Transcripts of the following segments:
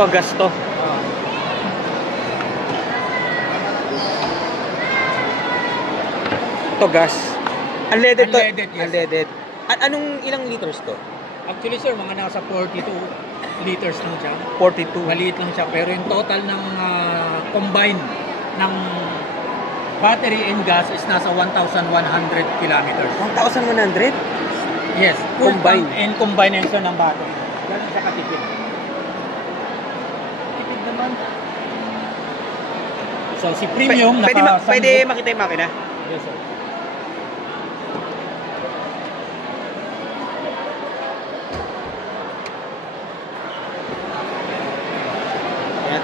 to, gas to. To gas. Unleaded to. Unleaded, yes. Unleaded. Anong ilang liters to? Actually sir, mga nasa 42 liters lang siya. 42. Maliit lang siya. Pero yung total ng combine ng battery and gas is nasa 1,100 kilometers. 1,100? Yes. Combine. And combination ng battery. Ganun siya katipid. Tipid naman. So si premium pwede makita yung makina? Yes sir.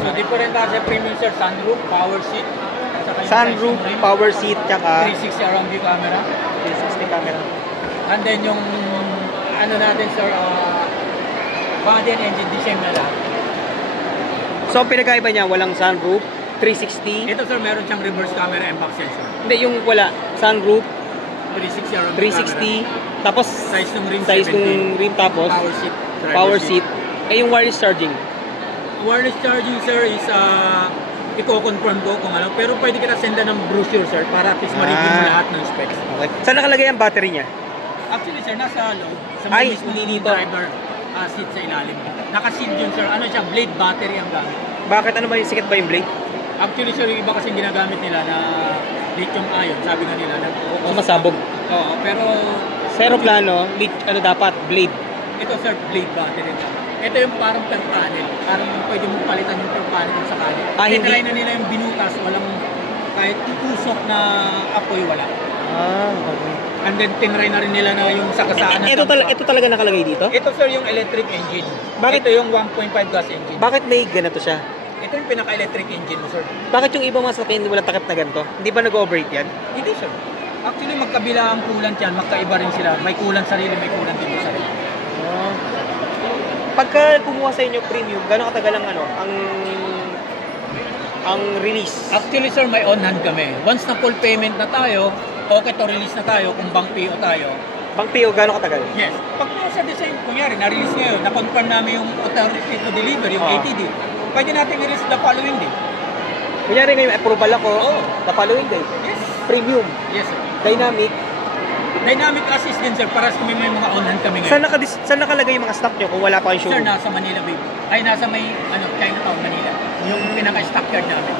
So different kasi premium sir, sunroof, power seat, Sunroof, power seat, tsaka 360 around view camera. 360 camera. And then yung ano natin sir, body and engine design na lahat. So pinagkaiba niya, walang sunroof, 360. Ito sir, meron siyang reverse camera and back sensor. Hindi, yung wala, sunroof, 360 around view 360, camera. tapos Size ng rim, size 17. ng rim, tapos Power seat. power seat. Eh yung wireless charging. Wireless charging sir is i-confirm ko kung ano, pero pwede kita senda ng brochure sir para at least ma-review mo lahat ng specs. Okay. Saan nakalagay ang battery niya? Actually sir, nasa loob, sa Ay, mismong hindi dito. driver seat sa ilalim. Naka-sealed yun sir, ano siya, blade battery ang gamit. Bakit? Ano ba yung sikat ba yung blade? Actually sir, yung iba kasi ginagamit nila na lithium ion, sabi nga nila na Masabog. oo, pero Zero plano, ano dapat? Blade. ito sir, blade battery na. Ito yung parang per panel, parang pwede mong palitan yung per panel kung sakali. Hindi. Tinry na nila yung binutas, walang kahit tusok na apoy, wala. Okay. And then tinry na rin nila na yung sakasaan na Ito talaga nakalagay dito? ito sir yung electric engine. Bakit? Ito yung 1.5 gas engine. Bakit may ganito siya? Ito yung pinaka-electric engine mo sir. Bakit yung ibang masakyan walang takip na ganito? Hindi ba nag-overheat yan? Hindi sir. Actually magkabila ang coolant yan, magkaiba rin sila. May coolant sarili, may coolant din sarili. Pagka kumuha sa inyo premium, gano'ng katagal ang release? Actually sir, may on-hand kami. Once na full payment na tayo, okay to release na tayo, kung bank PO tayo. Bank PO, gano'ng katagal? Yes. Pag sa design, kunyari, na-release ngayon, na-confirm namin yung authority to deliver, yung ATD, pwede natin i-release the following day. Kunyari ngayon, approval ako, the following day. Yes. Premium. Yes sir. Dynamic. Dynamic assist din sir, para sa may mga on-hand kami ngayon. Saan nakalagay yung mga stock nyo kung wala pa kayong Sir, showroom? nasa Manila baby. Ay, nasa may, Chinatown, Manila. Yung pinaka-stockyard namin.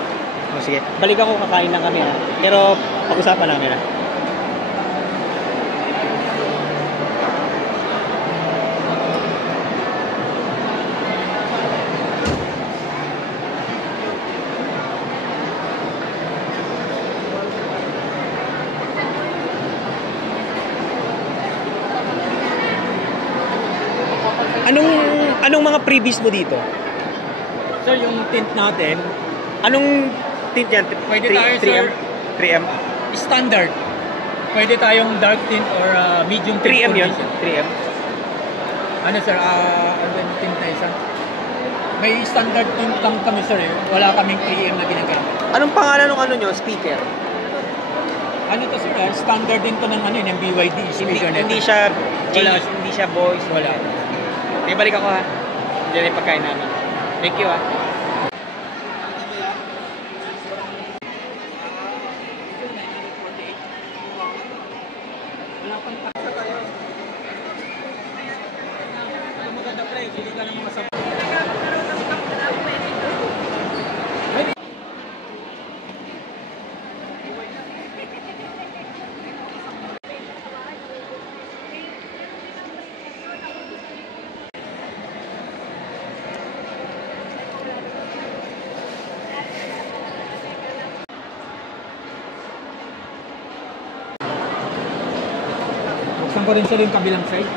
Sige, balik ako, kakain lang kami ha. Pero pag-usapan namin ha. Anong mga previous mo dito? Sir, yung tint natin, Anong tint yan? Pwede tayo, 3M? sir. 3M? standard. Pwede tayong dark tint or medium tint 3M yun? combination. 3M? Ano sir, ano yung tint na isa? May standard tint lang kami sir eh. Wala kaming 3M na ginagamit. Anong pangalan ng ano nyo? Speaker? Ano to sir? Standard din to ng ano yung BYD speaker Hindi nito. siya Wala. hindi siya voice. Wala. Okay, balik ako ha. Diyan yung pagkain namin. Thank you ha. Wala pang paksa tayo. Ang maganda pre, hindi ka ng mga sabon. Buksan ko rin sila yung kabilang side.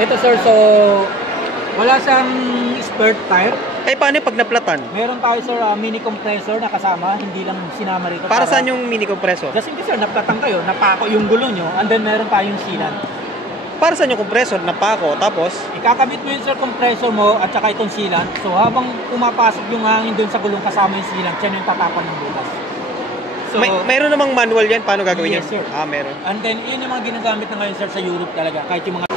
Ito sir, so wala siyang spare tire. Eh, paano pag naplatan? Meron tayo sir mini compressor na kasama, hindi lang sinama rito. Para saan yung mini compressor? Kasi hindi sir, naplatan kayo, napako yung gulo nyo, and then meron tayong sealant. Para saan yung compressor? Napako, tapos? Ikakabit mo yung sir compressor mo at saka itong sealant. So habang pumapasok yung hangin doon sa gulong kasama yung sealant, yan yung tatapon ng butas. So, mayroon namang manual yan. Paano gagawin yes, yan? sir. Meron. And then, yun yung mga ginagamit na ngayon, sir, sa Europe talaga. Kahit yung mga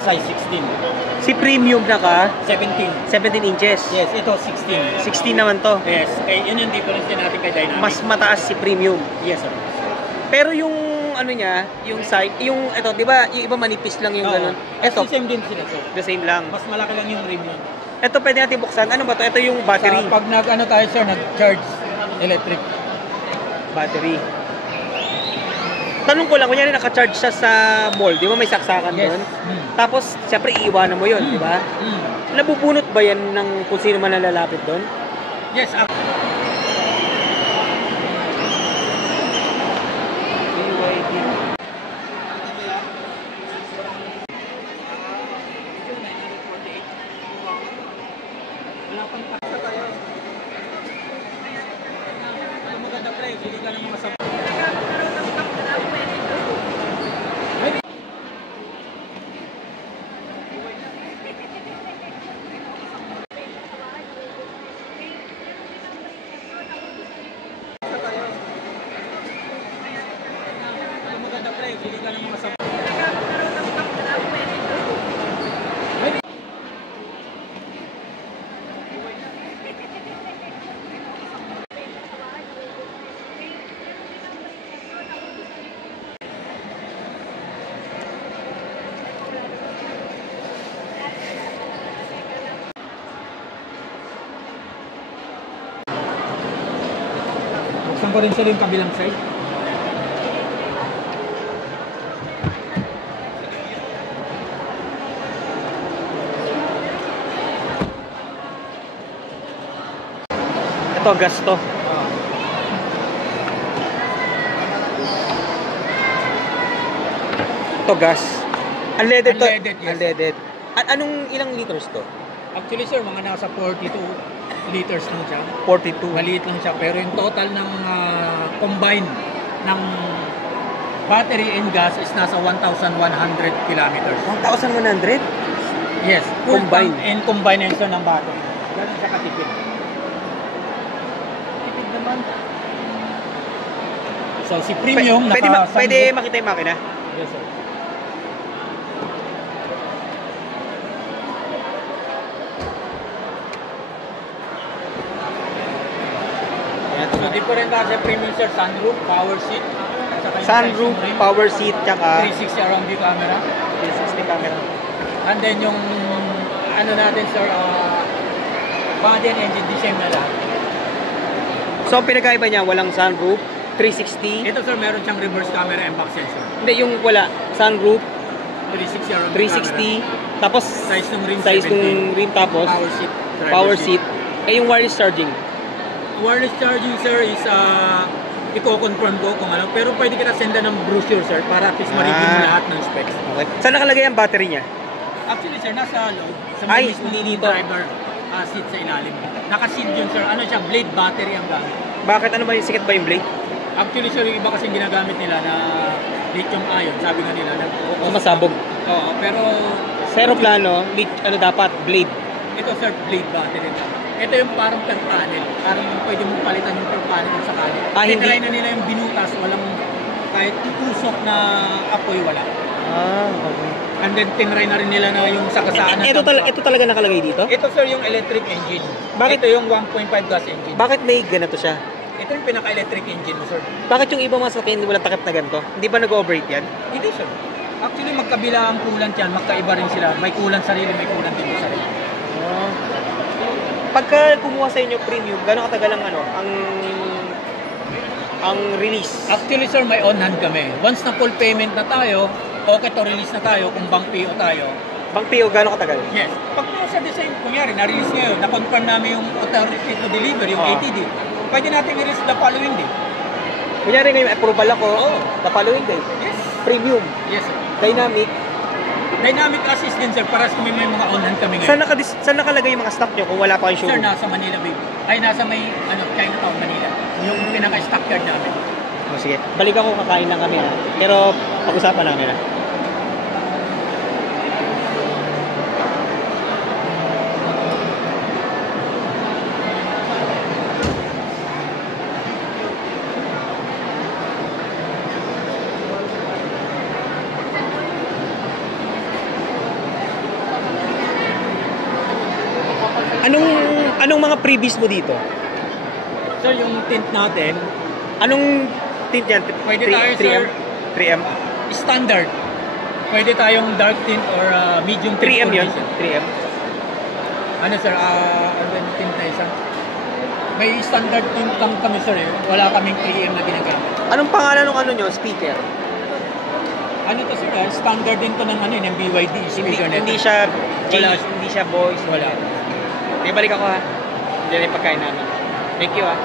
size 16. Si premium na ka, 17. 17 inches. Yes, ito 16. 16 naman to. Yes, yun yung difference din natin kay Dynamic. Mas mataas si premium. Yes, sir. Pero yung ano niya, yung size, yung ito, 'di ba, yung iba manipis lang yung ganun. Ito, same din sila, sir. the same lang. Mas malaki lang yung rim nun. Ito pwede natin buksan. Ano ba to? Ito yung battery. Pag nag-ano tayo, sir, nag-charge electric. Battery. Tanong ko lang, kunyari naka-charge siya sa mall, di ba may saksakan Yes. doon? Tapos, siyempre iiwanan mo yun, di ba? Nabubunot ba yan ng kung sino man nalalapit doon? Yes, maganda pre, hindi ka ng mga sabon. Maganda pre, hindi ka ng mga sabon. Buksan ko rin sila yung kabilang side. Ito, gas to. Ito, gas. Unleaded to. Unleaded, yes. Unleaded. Anong ilang liters to? Actually sir, mga nasa 42 liters lang siya. 42. Maliit lang siya. Pero yung total ng combine ng battery and gas is nasa 1,100 kilometers. 1,100? Yes. Full Combine. tank and combination ng battery. Ganun siya katipid. Tipid naman. So si premium Pwede makita yung makina? Yes sir. So different kasi premium sir, sunroof, power seat, tsaka yung Sunroof, size ng rim, power seat, tsaka 360 around view camera. 360 camera. And then yung ano natin sir, body and engine the same na lang. So, ang pinagkaiba niya, walang sunroof, 360. Ito sir, meron siyang reverse camera and back sensor. Hindi, yung wala. Sunroof, 360 around view 360. Tapos, Size ng rim, size 17. ng rim, tapos, Power seat. driver power seat. Eh, yung wireless charging. Wireless charging sir is i-confirm ko kung ano. Pero pwede kita sendan ng brochure sir para at least ma-review mo lahat ng specs. Okay. Saan nakalagay ang battery niya? Actually sir, nasa loob. Sa Ay, mismong hindi dito. driver seat sa ilalim. Naka-sealed yun sir. Ano siya, blade battery ang gamit. Bakit? Ano ba yung sikat ba yung blade? Actually sir, yung iba kasing ginagamit nila na lithium ion. Sabi nga nila. Masabog. Oo, pero Sa aeroplano, ano dapat? Blade. ito sir, blade battery na. Ito yung parang per panel. Parang pwede mong palitan yung per panel kung sakali. Hindi. Tinry na nila yung binutas, walang kahit tusok na apoy wala. Okay. And then tinry na rin nila na yung sakasaan. Ito talaga nakalagay dito? Ito sir yung electric engine. Bakit? Ito yung 1.5 gas engine. Bakit may ganito siya? Ito yung pinaka-electric engine mo sir. Bakit yung ibang mga sasakyan walang takip na ganito? Hindi ba nag-overheat yan? Hindi sir. Actually magkabila ang coolant yan, magkaiba rin sila. May coolant sarili, may coolant din sarili. Pagka kumuha sa inyo premium, gano'ng katagal ang release? Actually sir, may on-hand kami. Once na full payment na tayo, okay to release na tayo, kung bank PO tayo. Bank PO, gano'ng katagal? Yes. Pag sa design, kunyari, na-release ngayon, na-confirm namin yung authority to deliver, yung ATD, pwede natin i-release the following day. Kunyari ngayon, approval ako, the following day. Yes. Premium, Yes sir. dynamic. Dynamic assist din sir, para sa may mga on-hand kami ngayon. Saan nakalagay yung mga stock nyo kung wala pa kayong Sir, showroom? nasa Manila Bay. Ay, nasa may, Chinatown, Manila. Yung pinaka-stockyard namin. Sige, balik ako, kakain lang kami ha. Pero pag-usapan namin ha. Anong mga previous mo dito? Sir, yung tint natin, Anong tint yan? Pwede tayo, 3M? sir. 3M? standard. Pwede tayong dark tint or medium tint 3M yun? condition. 3M? Ano sir, ano yung tint na isa? May standard tint lang kami sir eh. Wala kaming 3M na ginagamit. Anong pangalan ng ano nyo? Speaker? Ano to sir? Standard din to ng ano ng BYD speaker nito. Hindi siya Wala. hindi siya voice. Wala. Balik ako ha. Diyan yung pagkain namin. Thank you ha.